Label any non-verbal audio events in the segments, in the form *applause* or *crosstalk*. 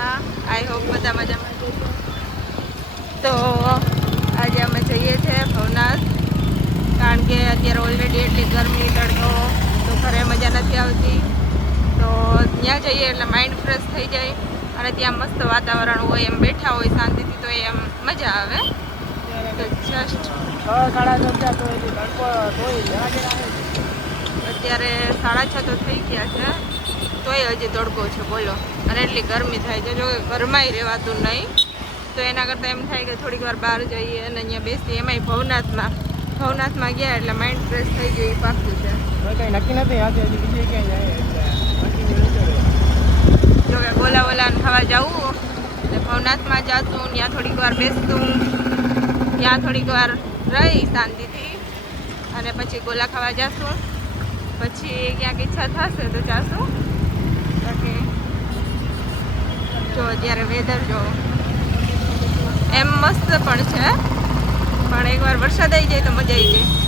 મજામાં? I hope બધા મજામાં જશો તો આજે અમે જઈએ છીએ ભવનાથ, કારણ કે અત્યારે ઓલરેડી એટલી ગરમી, તડકો, તો ઘરે મજા નથી આવતી. તો ત્યાં જઈએ એટલે માઇન્ડ ફ્રેશ થઈ જાય અને ત્યાં મસ્ત વાતાવરણ હોય, એમ બેઠા હોય શાંતિથી, તો એમ મજા આવે. તો અત્યારે સાડા છ તો થઈ ગયા છે. તોય હજી તડકો છે બોલો. અને એટલી ગરમી થાય છે જો કે ઘરમાંય રહેવાતું નહીં. તો એના કરતાં એમ થાય કે થોડીક વાર બહાર જઈએ અને અહીંયા બેસીએ. એમાંય ભવનાથમાં ભવનાથમાં ગયા એટલે માઇન્ડ ફ્રેશ થઈ ગયું એ પાક્કું છે. કઈ નક્કી નથી આજે હજી બીજે ક્યાંય. જો કે ગોલા વોલાને ખાવા જવું એટલે ભવનાથમાં જાતું ત્યાં થોડીક વાર બેસતું. ત્યાં થોડીક વાર રહી શાંતિથી. અને પછી ગોલા ખાવા જશું. પછી ક્યાંક ઈચ્છા થશે તો જાશું બાકી જો અત્યારે વેધર જો એમ મસ્ત પણ છે. પણ એકવાર વરસાદ આવી જાય તો મજા આવી જાય.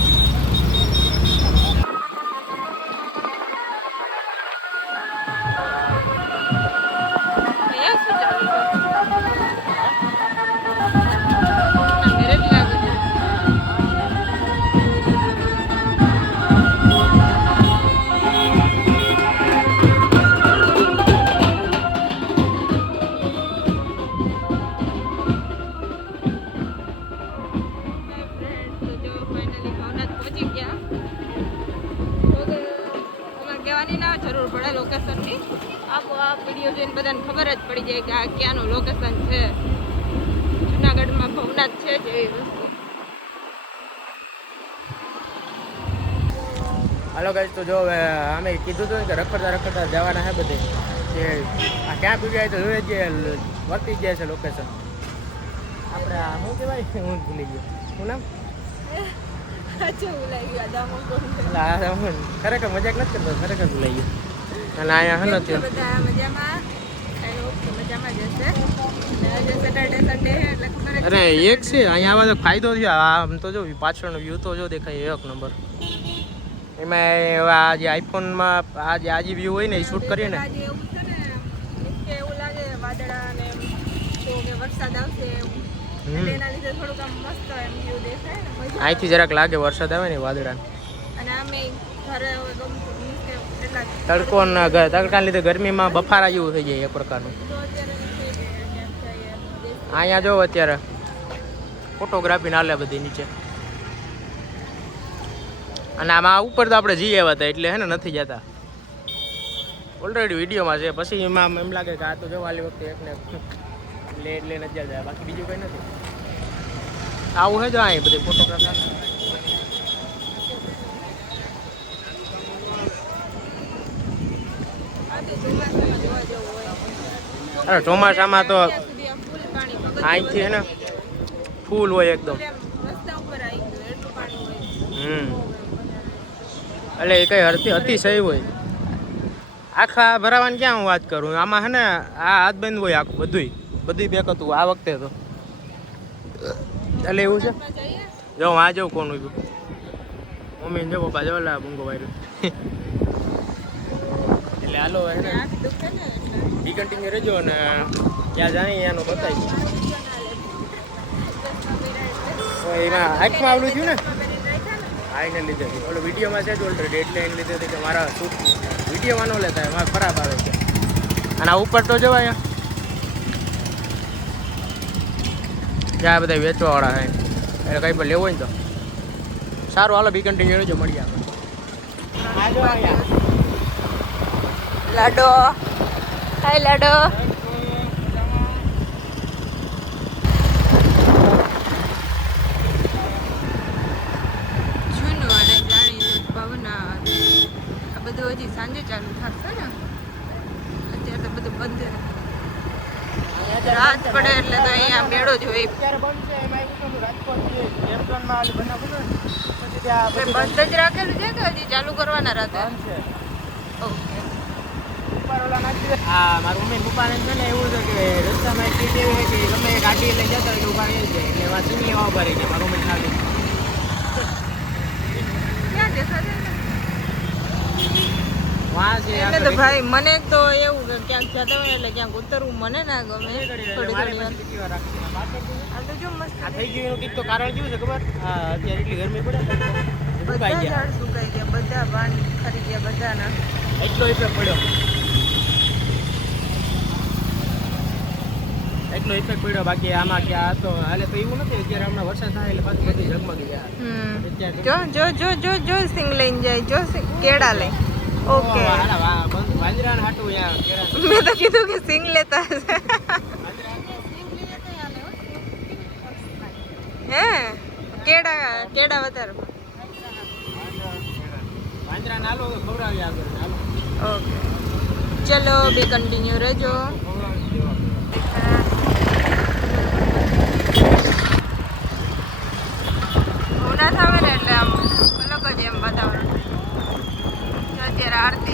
તો જો હવે અમે કીધું હતું ને કે રખડતા રખડતા જવાના છે બધે. કે આ ક્યાં પૂગ્યા તો જોઈએ જે વર્તી ગયા છે લોકેશન આપણે આ શું કહેવાય? હું ભૂલી ગયો. શું નામ? ખરેખર મજાક નથી કરતો ખરેખર ભૂલાઈ ગયો. અને અહીંયા હે નથી છે અરે એક છે અહીંયા આવા તો ફાયદો થયો આમ તો જો પાછળનો વ્યૂ તો જો દેખાય એક નંબર એમાં આ જે આઈફોનમાં આ જે આજી વ્યૂ હોય ને એ શૂટ કરીએ ને. ને ને ને. અહીંથી જરાક લાગે વરસાદ આવે ને વાદળા. તડકો ને તડકાના લીધે ગરમીમાં બફારા જેવું થઈ જાય એક પ્રકારનું. અહીંયા જો અત્યારે ફોટોગ્રાફી નાલે બધી નીચે. અને આમાં ઉપર તો આપણે જઈ આવ્યા હતા એટલે હે ને નથી જતા. ઓલરેડી વિડીયોમાં છે પછી એમાં એમ લાગે કે આ તો જવાલી વાલી વખતે એકને લે એટલે નથી જતા બાકી બીજું કંઈ નથી. આવું હે જો અહીં બધી ફોટોગ્રાફી આ તો ચોમાસામાં જોવા જેવું હોય અરે ચોમાસામાં તો અહીંથી હે ને ફૂલ હોય એકદમ. હમ. એટલે એ કઈ હતી અતિશય હોય. આખા ભરાવાની ક્યાં હું વાત કરું? આમાં હે ને આ હાથ બંધ હોય આખું બધુંય. બધું પેક હતું. આ વખતે તો. એટલે એવું છે? જો હું આ જવું કોનું છું મમ્મી જો પપ્પા જો લા ભૂંગો વાયરો. એટલે હાલો હે ને. બી કન્ટિન્યુ રહેજો અને ક્યાં જાય એનું બતાવી એમાં આંખમાં આવેલું થયું ને? હા એને લીધે છે. ઓલો વિડીયોમાં છે જ ઓલરેડી એટલે એને લીધે કે મારા શૂટ વિડીયોમાં ન લેતા, એમાં ખરાબ આવે છે. અને આ ઉપર તો જવાય જ્યાં બધા વેચવાવાળા હે એટલે કંઈ પણ લેવો ને તો. સારું, હાલો બી કન્ટિન્યુ જો મળી આપણે. લાડો. હાય, લાડો જૂનું અને જાણીતું ભવનાથ આ બધું હજી સાંજે ચાલુ થશે ને? અત્યારે તો બધું બંધ રાત પડે એટલે તો અહીંયા મેળો જ હોય. અત્યારે બંધ એવું હતું જે રાખેલું છે કે હજી ચાલુ કરવાના રાતે? ઓકે. હા મારું મમ્મી પપ્પાને છે ને એવું છે કે રસ્તામાં એક સીટ એવી છે કે ગમે ગાડી લઈ જતા હોય ઊભા રહી જાય. એટલે એમાં લેવા ઊભા રહી ગયા મારા મમ્મી ખાલી. ક્યાં જશો તો ભાઈ મને તો એવું કે ક્યાંક જતા હોય એટલે ક્યાંક ઉતરવું મને ના ગમે. થોડી થોડી વાર આ તો જો મસ્ત થઈ ગયું એનું કંઈક તો કારણ કેવું છે ખબર? અત્યારે એટલી ગરમી પડે બધા ઝાડ સુકાઈ ગયા બધા પાન ખરી ગયા બધાના. એટલો ઇફેક્ટ પડ્યો. એટલો ઇફેક્ટ પડ્યો બાકી આમાં ક્યાં હતો હાલે તો એવું નથી. અત્યારે હમણાં વરસાદ થાય એટલે પાછું બધી ઝગમગી જાય. જો જો જો જો જો સિંગ લઈને જાય જો કેળા લઈ. ઓકે. મેં તો કીધું કે સિંગ લેતા હશે. હે? કેડા કેડા વધારે. ઓકે. ચલો બી કન્ટિન્યુ રહેજો.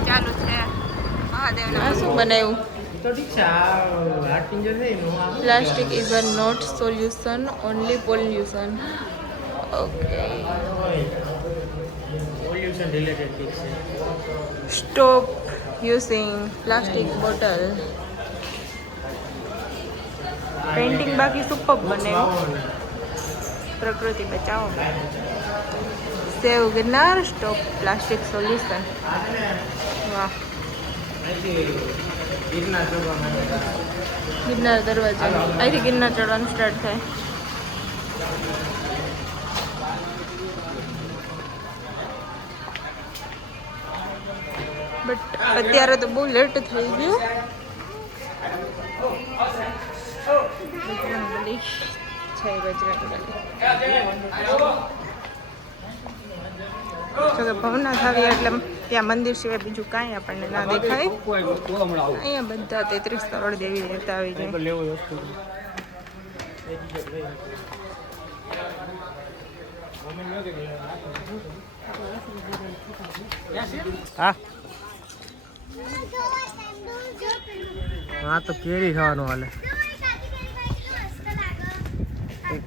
ચાલુ છે મહાદેવના શું બનાવ્યું તો ઠીક છે આ હાર્ટ પિંજર છે એનું આ plastic is a not solution only pollution okay pollution related ઠીક છે stop using plastic bottle painting બાકી સુપર બનાવ્યું પ્રકૃતિ બચાવો save Girnar stop plastic solution વાહ. ગિરનાર દરવાજા. અહીંથી ગિરનાર ચડવાનું સ્ટાર્ટ થાય. બટ અત્યારે તો બહુ લેટ થઈ ગયું. બજરંગબલી છે ભવનાથ આવ્યા એટલે ત્યાં મંદિર સિવાય બીજું કાંઈ આપણને ના દેખાય. અહીંયા બધા તેત્રીસ કરોડ દેવી દેવતા આવી જાય. લેવો વસ્તુ. હા. હા તો કેરી ખાવાનું હાલે.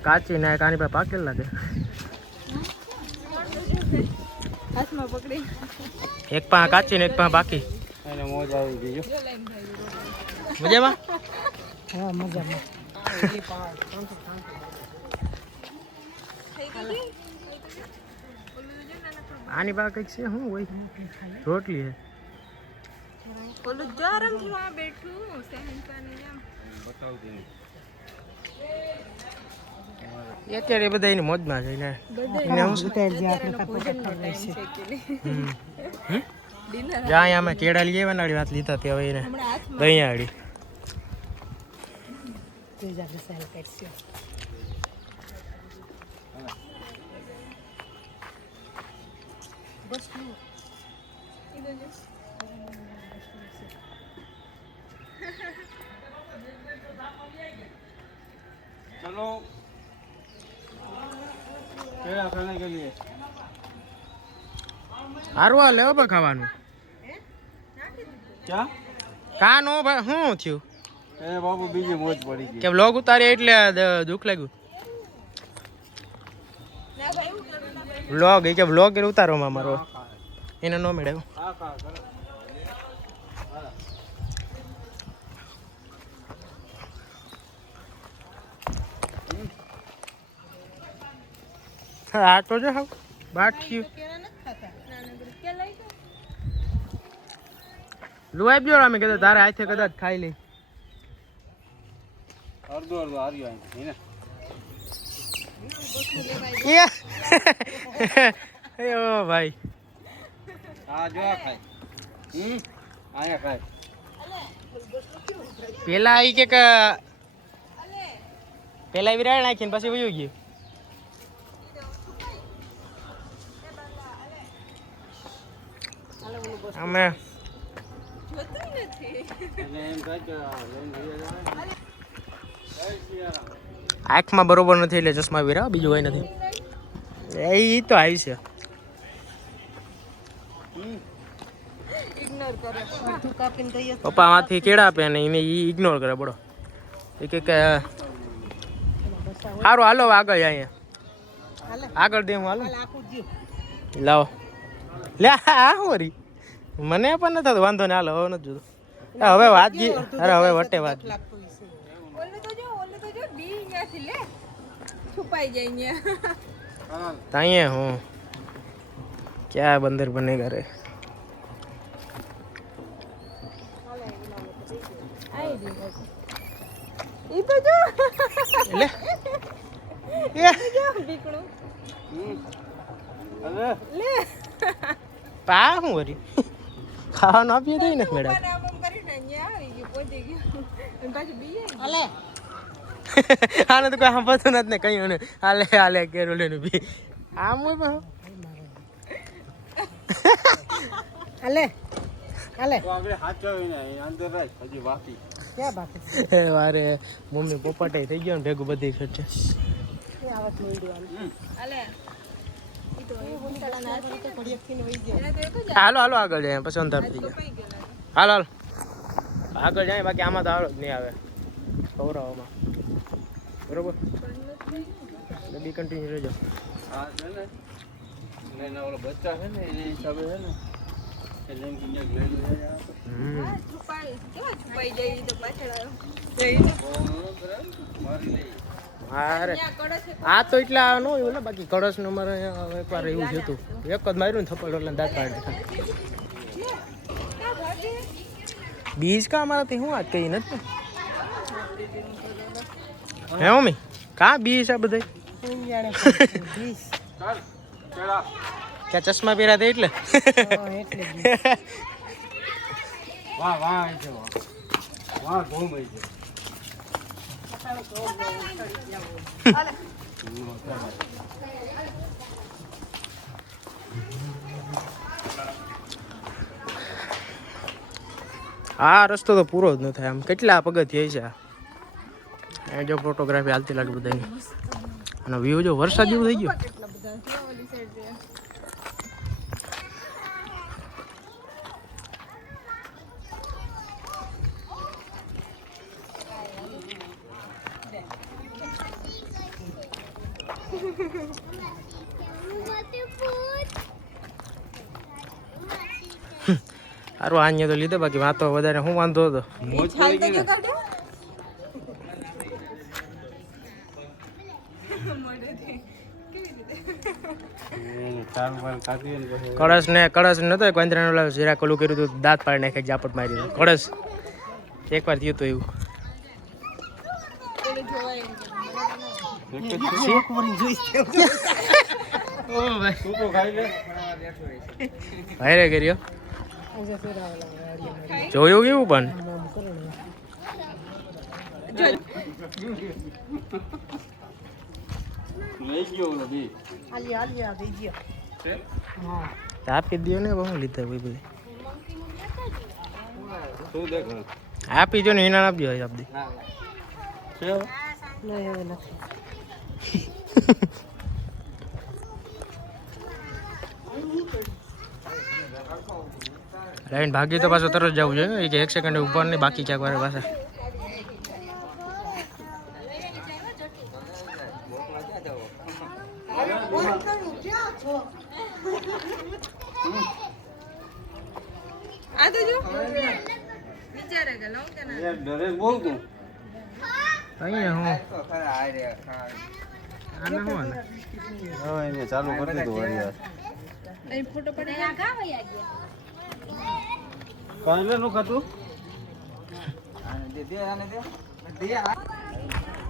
કાચી ને એક આની પાસે પાકેલ લાગે. હાથમાં પકડી. એક પા કાચી ને એક પા બાકી. એને મોજ આવી ગઈ જો. મજામાં? હા મજામાં. આની પાસે કંઈક છે શું હોય? રોટલી હે. ઓલું જો આરામથી આ બેઠું સહેનશાહની જેમ એ અત્યારે બધા એની મોજમાં છે ને. એને હું શું હમ. હમ? જ્યાં અહીંયા અમે કેળા લઈ આવ્યા ને વાત લીધા તે હવે એને. દહીં આડી હારવા લેવા બા ખાવાનું. ક્યાં? કા નો ભાઈ શું થયું? એ બાપુ બીજી મોજ પડી ગઈ. કે બ્લોગ ઉતારી એટલે દુખ લાગ્યું. બ્લોગ એ કે બ્લોગ એટલે ઉતારો માં મારો એને નો મેળવ્યો આટો જો હા. થયું લુવાઈ ગયો અમે કદાચ તારે હાથે કદાચ ખાઈ લે અડધો અડધો *laughs* ઓ ભાઈ. આ જો ખાય. હમ? આયા ખાય. પેલા આવી કે પેલા વિરાળ નાખીને પછી વયું ગયું. અમે આંખમાં બરોબર નથી એટલે ચશ્મા વિરા બીજું કઈ નથી. એ તો આવી છે. પપ્પા માંથી કેળા આપે ને એને ઈ ઇગ્નોર કરે બડો એ કે સારું હાલો આગળ અહીંયા. આગળ દે હું હાલો. લાવો. લે હા હોરી મને પણ નથી થતું વાંધો ને હાલો હવે નથી જોતું. એ હવે વાત જી અરે હવે વટે વાત જી. ઓલું તો જો ઓલું તો જો ડી અહીંયાથી લે. છુપાઈ જાય અહીંયા. તો અહીંયા હું? ક્યાં બંદર બને ઘરે? ઈ તો જો. એટલે એ. જો બીકણું અરે લે. પા શું વરી? ખાવાનું આપીએ તો ને મેડમ આને તો કોઈ સાંભળતું નથી ને કહ્યું ને હાલે હાલે કેરો લઈને બી. આમ હોય પણ. હાલે. વારે મમ્મી પોપટે થઈ ગયો ને ભેગું બધી ખર્ચે હાલો હાલો આગળ જાય પછી અંધાર થઈ જાય. કપાઈ ગયેલા હાલો હાલો. આગળ જાય બાકી આમાં તો હાલો જ નહીં આવે. ખવડાવવામાં. બરોબર? એટલે બી કન્ટિન્યુ રહેજો. હા છે ને એટલે એના ઓલા બચ્ચા છે ને એ હિસાબે છે ને એટલે એમ કે ક્યાંક લઈ લઈ જાય હમ. છુપાઈ કેવા છુપાઈ જાય ઈ તો પાછળ. જઈને મારી લઈ. અરે આ તો એટલા ન હોય ઓલા બાકી કળશનું મારે અહીંયા એકવાર એવું જ હતું. એક જ માર્યું ને થપ્પડ એટલે દાંત પાડી દીધા બીજ કા મારાથી હું આજ કહી નથી? હે મમ્મી કા બીજ આ બધા ક્યાં ચશ્મા પહેર્યા હતા એટલે. વાહ વાહ વાહ. વાહ છે આ રસ્તો તો પૂરો જ ન થાય. આમ કેટલા પગથિયા છે એ જો ફોટોગ્રાફી હાલતી લાગે બધાની અને વ્યૂ જો વરસાદ જેવું થઈ ગયું કેટલા બધા છે ઓલી સાઈડ સારું આને તો લીધે બાકી વાતો વધારે હું વાંધો હતો. કળશ ને કળશ નતો કંદરા નો જીરા કોલું કર્યું હતું દાંત પાડી નાખે જાપટ મારી દીધું. કળશ એકવાર થયું હતું એવું. ભાઈ. એક ભાઈરે કર્યો. જોયું કેવું પણ? આપી દો ને બહુ લીધા ભાઈ બધી. આપી દો ને એના આપજો આપી નહીં હવે નથી. લાઈન ભાગી તો પાછું તરત જવું જોઈએ. કે એક સેકન્ડ ઉપર નહીં બાકી ક્યાંક વારે પાછા. ચાલુ કરી દીધું યાર. ફોટો પડી કાંઈ લે નું ખાતું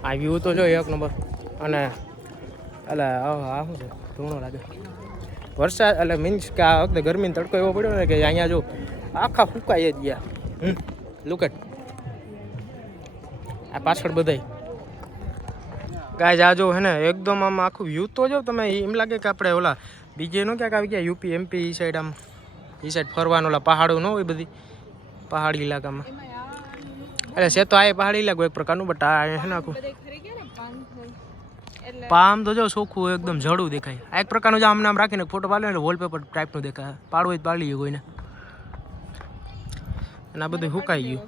આ વ્યૂ તો જો એક નંબર અને એટલે આ શું છે? ધૂણો લાગે. વરસાદ એટલે મીન્સ કે આ વખતે ગરમીનો તડકો એવો પડ્યો ને કે અહીંયા જો આખા ફૂકાઈ જ ગયા. હમ લુકેટ આ પાછળ બધાય. ગાય આ જો હે ને, એકદમ આમ આખું વ્યૂ તો જો તમે એમ લાગે કે આપણે ઓલા બીજે નો ક્યાંક આવી ગયા, યુપી એમપી એ સાઈડ આમ. એ સાઈડ ફરવાનું ઓલા પહાડો ન હોય બધી? પહાડી ઇલાકામાં. એટલે છે તો આ પહાડી ઇલાકો એક પ્રકારનું બટ આ હે ને આખું બધે ખરી ગયા ને? પાન ફૂલ એટલે પામ તો જો ચોખ્ખું એકદમ જડું દેખાય. આ એક પ્રકારનું જો આમ નામ રાખીને ફોટો પાડે એટલે વોલપેપર ટાઈપનું દેખાય. પાડવું જ પાડી ગયું કોઈને. અને આ બધું સુકાઈ ગયું.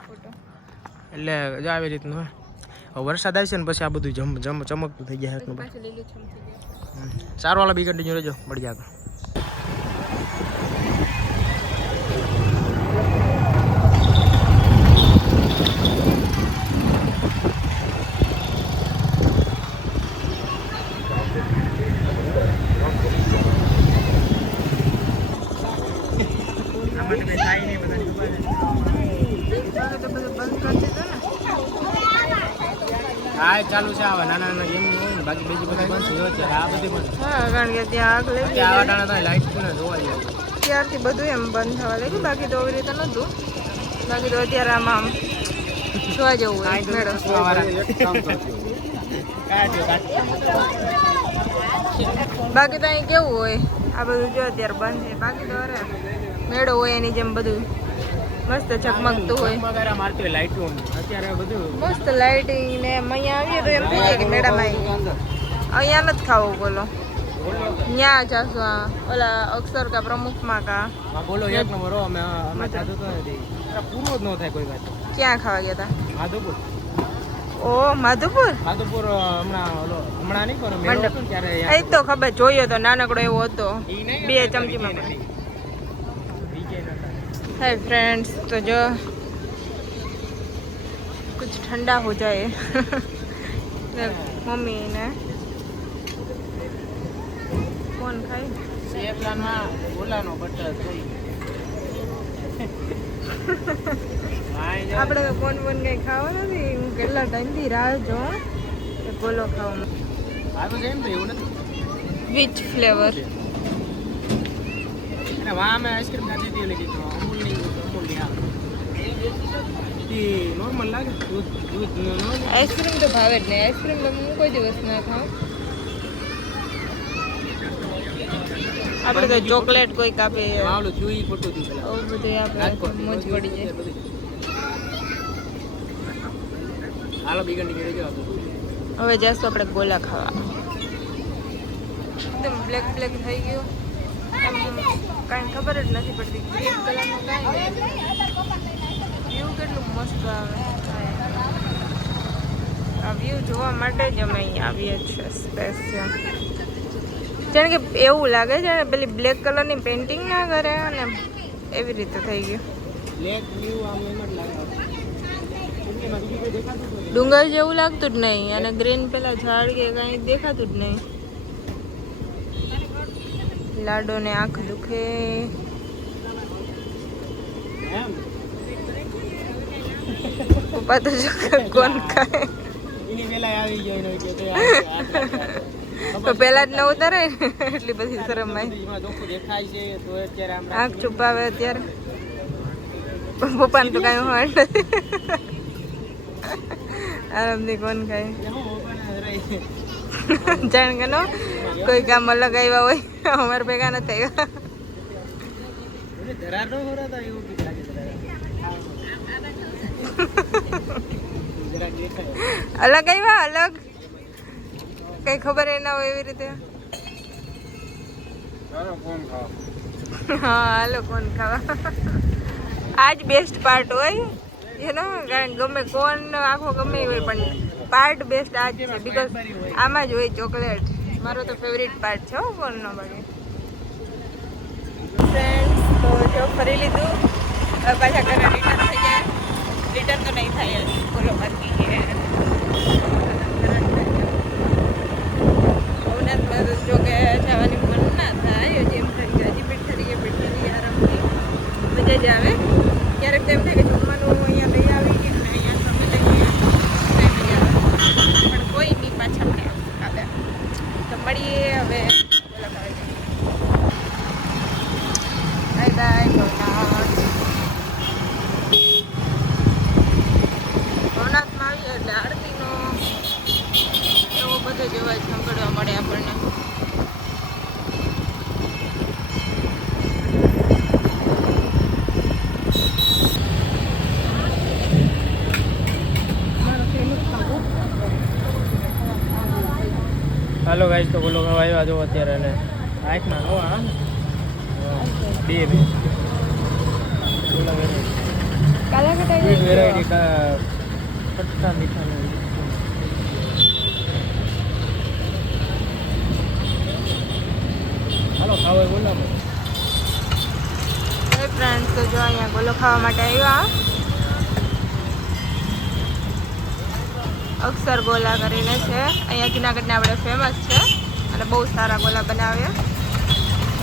એટલે જો આવી રીતનું હોય વરસાદ આવશે ને પછી આ બધું જમ જમ ચમકતું થઈ જાય સારું વાળા બી કન્ટિન્યુ રહેજો. મળી જાય આ ચાલુ છે આવા નાના નાના ગેમ હોય ને બાકી બીજી બધી બંધ છે આ બધી બંધ હા કારણ કે ત્યાં આગ લઈ છે આવા ટાણા તો લાઈટ છે ને જોવા જાય ત્યારથી બધું એમ બંધ થવા લાગ્યું. બાકી તો આવી રીતે નહોતું. બાકી તો અત્યારે આમાં આમ જોવા જવું હોય મેળો. બાકી તો અહીં કેવું હોય? આ બધું જો અત્યારે બંધ છે. બાકી તો અરે મેળો હોય એની જેમ બધું. મસ્ત ચકમકતું હોય. મારતી લાઈટો અત્યારે બધું મસ્ત લાઇટિંગ ને અહીંયા આવીએ તો એમ થઈ જાય કે મેડમ આવી અહીંયા નથી ખાવું બોલો. ત્યાં જાશું આ. ઓલા અક્ષર કા પ્રમુખમાં કા. આ બોલો એક નંબર. હો અમે અમે જાતો તો નથી. પૂરો જ ન થાય કોઈ વાત ક્યાં ખાવા ગયા હતા માધુપુર ઓ માધુપુર માધુપુર હમણાં ઓલો હમણાં નહીં પણ મેળો ત્યારે એ તો ખબર જોયો તો નાનકડો એવો હતો. બે ચમચીમાં. हाय फ्रेंड्स तो जो कुछ ठंडा हो जाए मम्मी ने कौन खाई શેપલામાં ઓલાનો બટર જોઈ ભાઈ જો. આપણે તો કોણ કોણ કઈ ખાવા નથી હું કેટલા ટાઈમથી રાહ જો કે ગોલો ખાવાનું આવ્યું છે એમ તો એવું નથી વિચ ફ્લેવર અને વાં અમે આઈસ્ક્રીમ ખાધી હતી ઓલી કીધું અમૂલની અમૂલની આ નોર્મલ લાગે દૂધ દૂધ નોર્મલ આઈસ્ક્રીમ તો ભાવે જ નહીં આઈસ્ક્રીમ તો હું કોઈ દિવસ ના ખાઉં આપણે તો ચોકલેટ કોઈ કાપે ઓલું થયું ઈ ખોટું થયું પેલા આવું બધું આપણે રાજકોટ મોજ પડી જાય હાલો બીગર નીકળી ગયો હવે જઈશું આપણે ગોલા ખાવા. એકદમ બ્લેક બ્લેક થઈ ગયું. એમ કાંઈ ખબર જ નથી પડતી. ગ્રીન કલરનું કાંઈ વ્યૂ કેટલું મસ્ત આવે. આ વ્યૂ જોવા માટે જ અમે અહીં આવીએ છીએ સ્પેશિયલ જાણે કે એવું લાગે છે ને પેલી બ્લેક કલરની પેઇન્ટિંગ ના કરે અને એવી રીતે થઈ ગયું. ડુંગર જેવું લાગતું જ નહીં અને ગ્રીન પેલા ઝાડ કે કાંઈ દેખાતું જ નહીં. લાડોને આંખ દુખે પપ્પા તો જો કોણ ખાય આવી તે પેલા જ ન ઉતારે એટલી બધી શરમ આમ આંખ છુપાવે અત્યારે પપ્પાને તો કાંઈ હોય આરામથી કોણ ખાય જાણ કે કોઈ કામ અલગ આવ્યા હોય અમારે ભેગા નથી આવ્યા અલગ આવ્યા અલગ? કઈ ખબર એ ના હોય એવી રીતે? હા હાલો કોણ ખાવા આજ બેસ્ટ પાર્ટ હોય. એનો કારણ ગમે કોણ આખો ગમે હોય પણ પાર્ટ બેસ્ટ આજ છે. બીકોઝ આમાં જ હોય ચોકલેટ મારો તો ફેવરિટ પાર્ટ છે કોણનો બાકી. ફ્રેન્ડ્સ તો જો ફરી લીધું. પાછા ઘરે રિટર્ન થઈ ગયા રિટર્ન તો નહીં થાય. બોલો, બાકી ભવનાથમાં જો કે જવાની મન ના થાય, હજી થાય કે હજી બેઠા રહીએ થઈ ગયા આરામથી. મજા જ આવે. ક્યારેક તો એમ થાય કે જમવાનું અહીંયા લઈ આવી કે અહીંયા તમે લઈ આવીએ. તો મજા આવે પણ કોઈ નહીં પાછા મને આવે તો હવે બોલો ખાવા જઈએ બાય બાય ભવનાથ ભવનાથમાં આવીએ એટલે આરતીનો એવો બધો જ અવાજ સાંભળવા મળે આપણને હાલો ગાઈસ તો બોલો આવ્યા જો અત્યારે અને આંખમાં નો આ ને? બે બે. કાલા સ્વીટ વેરાયટી કા ખટ્ટા મીઠા ને હાલો ખાવા બોલાવો હે ફ્રેન્ડ્સ તો જો અહીંયા ગોલો ખાવા માટે આવ્યા. અક્ષર ગોલા કરીને છે. અહીંયા જુનાગઢના આપણે ફેમસ છે. અને બહુ સારા ગોલા બનાવે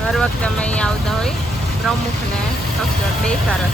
હર વખતે અમે અહીંયા આવતા હોય. પ્રમુખ ને અક્ષર, બે સારા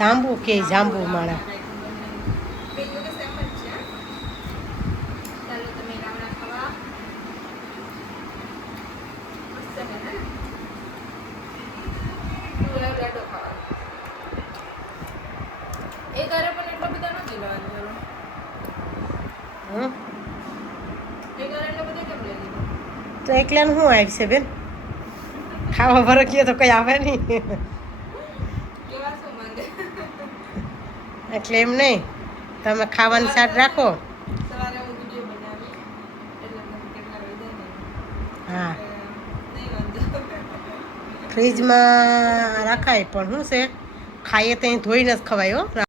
જાંબુ કે જાંબુ માળા? તો એકલાનું શું આવશે બેન? ખાવા ભરકીએ તો કઈ આવે નહીં. એટલે એમ નહીં. તમે ખાવાનું સાટ રાખો. હા ફ્રીજમાં રાખાય પણ શું છે? ખાઈએ ત્યાં ધોઈને જ ખવાય હો.